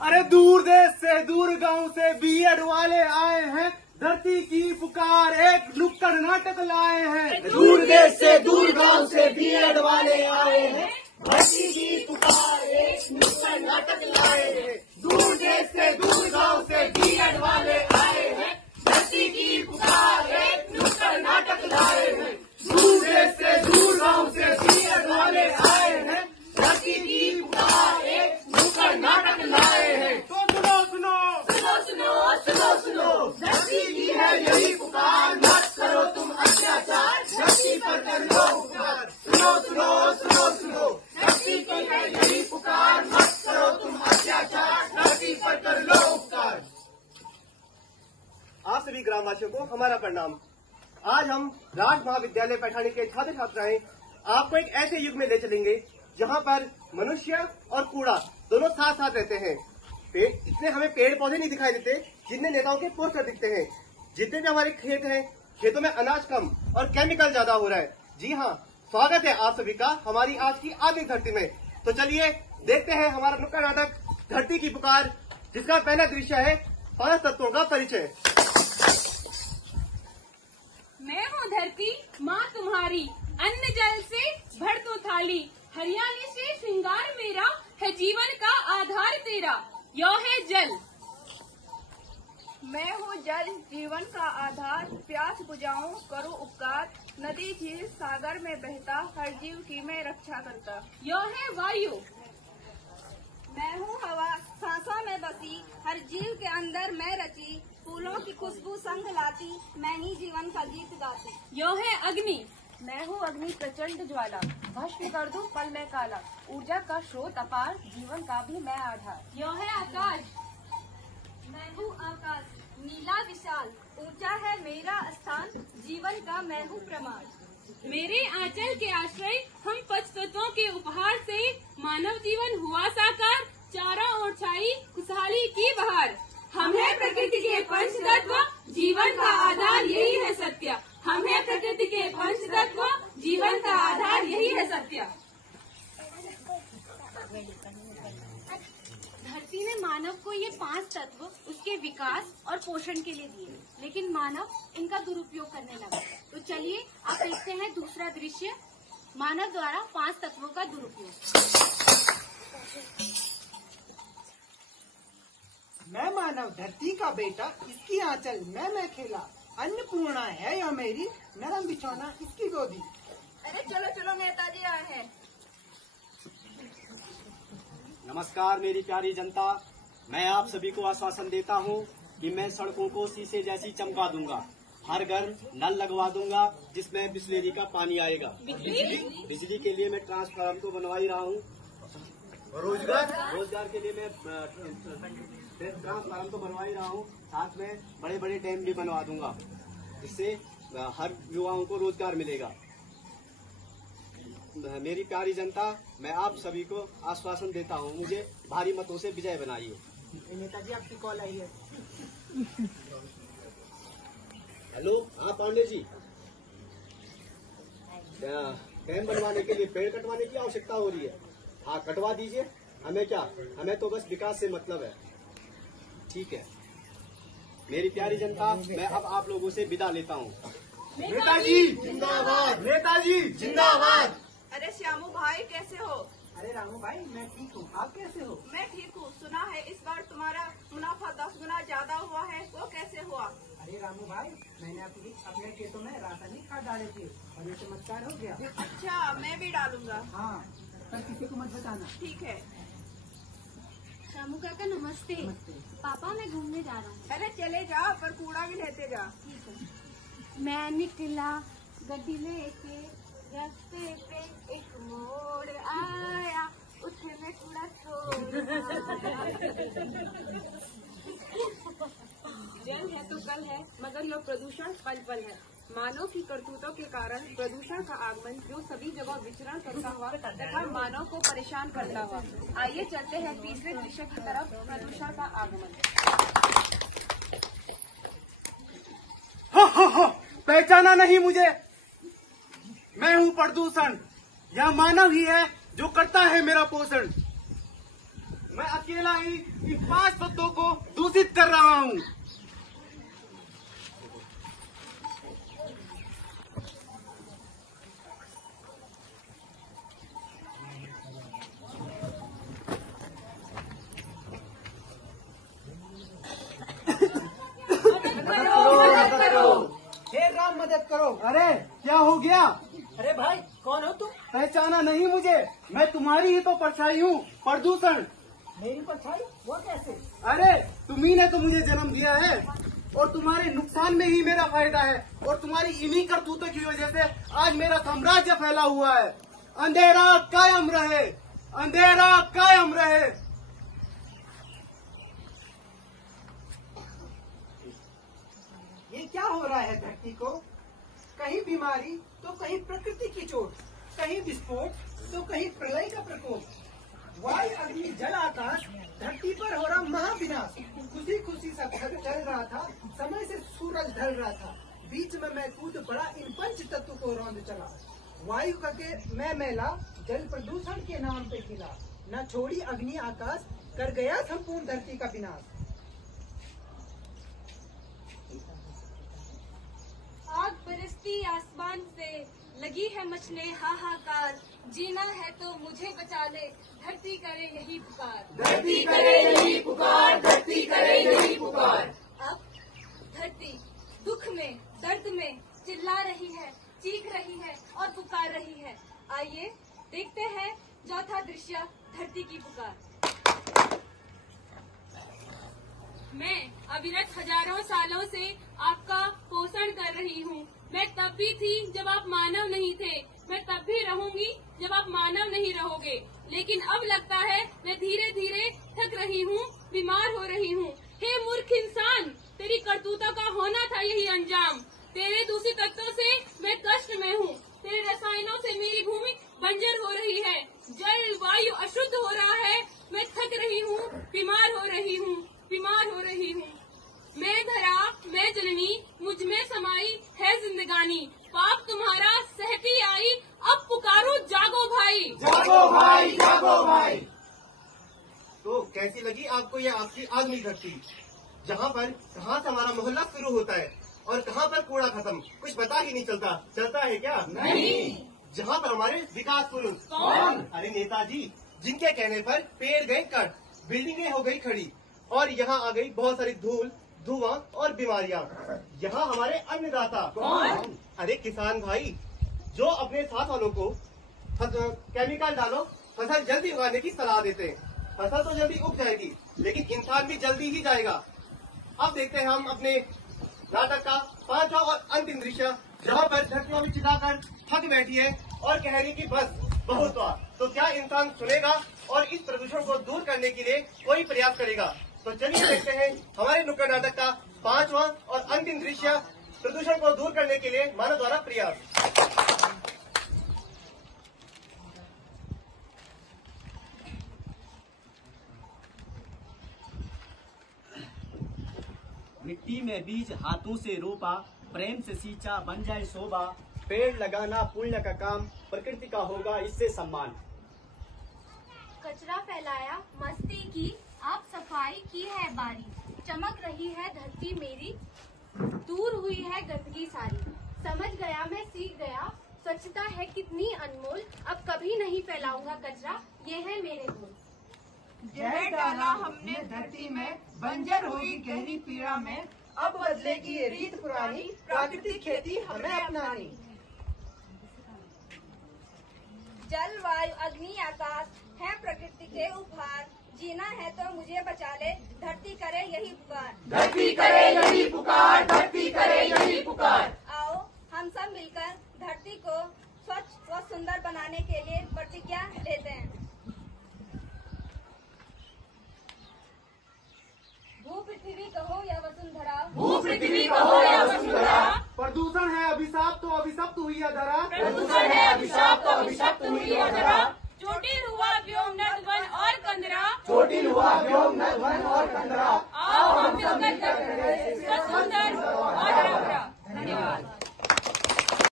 अरे दूर देश से दूर गांव से बीएड वाले आए हैं, धरती की पुकार एक नुक्कड़ नाटक लाए हैं। दूर देश से दूर गांव से बीएड वाले आए हैं, धरती की पुकार एक नुक्कड़ नाटक लाए हैं। दूर देश से दूर गांव से बीएड वाले आए हैं, धरती की पुकार एक नुक्कड़ नाटक लाए हैं। दूर देश से दूर गांव से बीएड वाले आए हैं, धरती की पुकार एक नुक्कड़ नाटक लाए हैं। तो सुनो सुनो सुनो सुनो सुनो सुनो, धरती की है यही पुकार, मत करो तुम अत्याचार, धरती पर कर लो उपकार। सुनो सुनो सुनो सुनो, धरती की है यही पुकार, मत करो तुम अत्याचार, धरती पर कर लो उपकार। आप सभी ग्रामवासियों को हमारा प्रणाम। आज हम राज महाविद्यालय पैठानी के छात्र छात्राएं आपको एक ऐसे युग में ले चलेंगे जहां पर मनुष्य और कूड़ा दोनों साथ साथ रहते हैं। इसमें हमें पेड़ पौधे नहीं दिखाई देते जितने नेताओं के पोस्टर दिखते हैं। जितने भी हमारे खेत हैं, खेतों में अनाज कम और केमिकल ज्यादा हो रहा है। जी हाँ, स्वागत है आप सभी का हमारी आज की आधुनिक धरती में। तो चलिए देखते हैं हमारा नुक्कड़ नाटक धरती की पुकार, जिसका पहला दृश्य है 5 तत्वों का परिचय। मैं हूँ धरती माँ तुम्हारी, अन्न जल से भर तो थाली, हरियाली से श्रृंगार मेरा, है जीवन का आधार तेरा, यो है जल। मैं हूँ जल जीवन का आधार, प्यास बुझाऊं करूँ उपकार, नदी झील सागर में बहता, हर जीव की मैं रक्षा करता, यो है वायु। मैं हूँ हवा सांसों में बसी, हर जीव के अंदर मैं रची, फूलों की खुशबू संग लाती, मैं ही जीवन का गीत गाती, यो है अग्नि। मैं हूँ अग्नि प्रचंड ज्वाला, भस्म कर दूं पल में काला, ऊर्जा का स्रोत अपार, जीवन का भी मैं आधार, यो है आकाश। मैं हूँ आकाश नीला विशाल, ऊंचा है मेरा स्थान, जीवन का मैं हूँ प्रमाण। मेरे आंचल के आश्रय हम पंचतत्वों के उपहार से, मानव जीवन हुआ साकार, चारों ओर छाई खुशहाली की बहार। हम है प्रकृति के पंच तत्व, जीवन का आधार यही है सत्य। हम है प्रकृति के पंच तत्व, जीवन का आधार यही है सत्य। धरती ने मानव को ये 5 तत्व उसके विकास और पोषण के लिए दिए, लेकिन मानव इनका दुरुपयोग करने लगा। तो चलिए आप देखते हैं दूसरा दृश्य, मानव द्वारा 5 तत्वों का दुरुपयोग। मैं मानव धरती का बेटा, इसकी आंचल मैं खेला, अन्नपूर्णा है यह मेरी, नरम बिछौना इसकी गोदी। अरे चलो चलो नेताजी आए हैं। नमस्कार मेरी प्यारी जनता, मैं आप सभी को आश्वासन देता हूं कि मैं सड़कों को शीशे जैसी चमका दूंगा, हर घर नल लगवा दूंगा जिसमें बिस्लेरी का पानी आएगा। बिजली के लिए मैं ट्रांसफार्मर तो बनवा ही रहा हूँ, रोजगार के लिए मैं ट्रांसफार्मर तो बनवा ही रहा हूँ, साथ में बड़े बड़े डैम भी बनवा दूंगा, जिससे हर युवाओं को रोजगार मिलेगा। मेरी प्यारी जनता, मैं आप सभी को आश्वासन देता हूँ, मुझे भारी मतों से विजय बनाइए। नेताजी आपकी कॉल आई है। हेलो, हाँ पांडे जी, डैम बनवाने के लिए पेड़ कटवाने की आवश्यकता हो रही है। हाँ कटवा दीजिए, हमें क्या, हमें तो बस विकास से मतलब है। ठीक है मेरी प्यारी जनता, मैं अब आप लोगों से विदा लेता हूँ। नेताजी जिंदाबाद, नेताजी जिंदाबाद। अरे श्यामू भाई कैसे हो? अरे रामू भाई मैं ठीक हूँ, आप कैसे हो? मैं ठीक हूँ। सुना है इस बार तुम्हारा मुनाफा 10 गुना ज्यादा हुआ है, वो कैसे हुआ? अरे रामू भाई, मैंने अपने खेतों में रासायनिक खाद डाले थे और ये चमत्कार हो गया। अच्छा, मैं भी डालूंगा। हाँ, पर किसी को मत बताना। ठीक है। रामू काका नमस्ते। पापा मैं घूमने जा रहा हूँ। अरे चले जाओ, पर कूड़ा भी लेते जा। ठीक है। मैं निकला गड्डी लेके, रास्ते पे एक मोड़ आया, उसमें कूड़ा छोड़। जल है तो कल है, मगर यह प्रदूषण पल पल है। मानव की करतूतों के कारण प्रदूषण का आगमन जो सभी जगह विचरण करता हुआ तथा मानव को परेशान करता हुआ। आइए चलते हैं तीसरे दृश्य की तरफ, प्रदूषण का आगमन। पहचाना नहीं मुझे? मैं हूँ प्रदूषण। यह मानव ही है जो करता है मेरा पोषण। मैं अकेला ही इन 5 तत्वों को दूषित कर रहा हूँ। हे राम मदद करो। अरे क्या हो गया? अरे भाई कौन हो तुम? पहचाना नहीं मुझे? मैं तुम्हारी ही तो परछाई हूँ, प्रदूषण। मेरी परछाई? वो कैसे? अरे तुम्ही ने तो मुझे जन्म दिया है और तुम्हारे नुकसान में ही मेरा फायदा है और तुम्हारी इन्हीं करतूतों की वजह से आज मेरा साम्राज्य फैला हुआ है। अंधेरा कायम रहे, अंधेरा कायम रहे। ये क्या हो रहा है धरती को? कहीं बीमारी तो कहीं प्रकृति की चोट, कहीं विस्फोट तो कहीं प्रलय का प्रकोप। वायु अग्नि जल आकाश, धरती पर हो रहा महाविनाश। खुशी खुशी सब घर चल रहा था, समय से सूरज ढल रहा था। बीच में मैं कूद पड़ा, इन पंच तत्व को रौंद चला। वायु करके मैं मैला, जल प्रदूषण के नाम पे खिला। न छोड़ी अग्नि आकाश, कर गया संपूर्ण धरती का विनाश। आग बरसती आसमान से, लगी है मचने हाहाकार। जीना है तो मुझे बचा ले, धरती करे यही पुकार। धरती करे यही पुकार, धरती करे यही पुकार। अब धरती दुख में, दर्द में चिल्ला रही है, चीख रही है और पुकार रही है। आइए देखते हैं चौथा दृश्य, धरती की पुकार। मैं अविरत हजारों सालों से आपका पोषण कर रही हूँ। मैं तब भी थी जब आप मानव नहीं थे, मैं तब भी रहूंगी जब आप मानव नहीं रहोगे। लेकिन अब लगता है मैं धीरे धीरे थक रही हूँ, बीमार हो रही हूँ। हे मूर्ख इंसान, तेरी करतूतों का होना था यही अंजाम। तेरे दूषित तत्वों से मैं कष्ट में हूँ, तेरे रसायनों से मेरी भूमि बंजर हो रही है, जल वायु अशुद्ध हो रहा है। मैं थक रही हूँ, बीमार हो रही हूँ, बीमार हो रही हूँ। मैं धरा, मैं जननी, मुझ में समाई है जिंदगानी। पाप तुम्हारा सहती आई, अब पुकारो जागो भाई। जागो भाई, जागो भाई। तो कैसी लगी आपको ये आपकी आदमी धरती, जहाँ पर कहाँ से हमारा मोहल्ला शुरू होता है और कहाँ पर कूड़ा खत्म, कुछ पता ही नहीं चलता है क्या? नहीं। जहाँ पर हमारे विकास पुरुष कौन? अरे नेताजी, जिनके कहने पर पेड़ गए कट, बिल्डिंगें हो गई खड़ी और यहाँ आ गई बहुत सारी धूल, धुआं और बीमारियाँ। यहाँ हमारे अन्नदाता कौन? अरे किसान भाई, जो अपने साथ वालों को केमिकल डालो, फसल जल्दी उगाने की सलाह देते हैं। फसल तो जल्दी उग जाएगी लेकिन इंसान भी जल्दी ही जाएगा। अब देखते हैं हम अपने नाटक का 5वां और अंतिम दृश्य, जहाँ पर धरती में चिल्लाकर थक बैठी है और कह रही कि बस बहुत हुआ। तो क्या इंसान सुनेगा और इस प्रदूषण को दूर करने के लिए कोई प्रयास करेगा? तो चलिए देखते हैं हमारे नुक्कड़ नाटक का 5वां और अंतिम दृश्य, प्रदूषण को दूर करने के लिए मानव द्वारा प्रयास। मिट्टी में बीज हाथों से रोपा, प्रेम से सींचा बन जाए शोभा। पेड़ लगाना पुण्य का काम, प्रकृति का होगा इससे सम्मान। कचरा फैलाया मस्ती की, आप सफाई की है बारी। चमक रही है धरती मेरी, दूर हुई है गंदगी सारी। समझ गया मैं, सीख गया, स्वच्छता है कितनी अनमोल। अब कभी नहीं फैलाऊंगा कचरा, ये है मेरे गोल। जहर डाला हमने धरती में, बंजर हुई गहरी पीड़ा में। अब बदलेगी ये रीत पुरानी, प्राकृतिक खेती हमें अपनानी। जल वायु अग्नि आकाश है प्रकृति के उपहार। जीना है तो मुझे बचा ले, धरती करे यही पुकार। धरती करे यही पुकार, धरती करे यही पुकार। आओ हम सब मिलकर धरती को स्वच्छ व सुंदर बनाने के लिए प्रतिज्ञा लेते हैं। भू पृथ्वी कहो या वसुंधरा, भू पृथ्वी कहो या वसुंधरा। प्रदूषण है अभिशाप तो अभिशप्त हुई है धरा। प्रदूषण है अभिशाप तो अभिशप्त हुई है धरा। चोटिल हुआ व्योम नद वन और कंदरा, चोटिल हुआ व्योम नद वन और कंदरा। आओ हम मिलकर सुंदर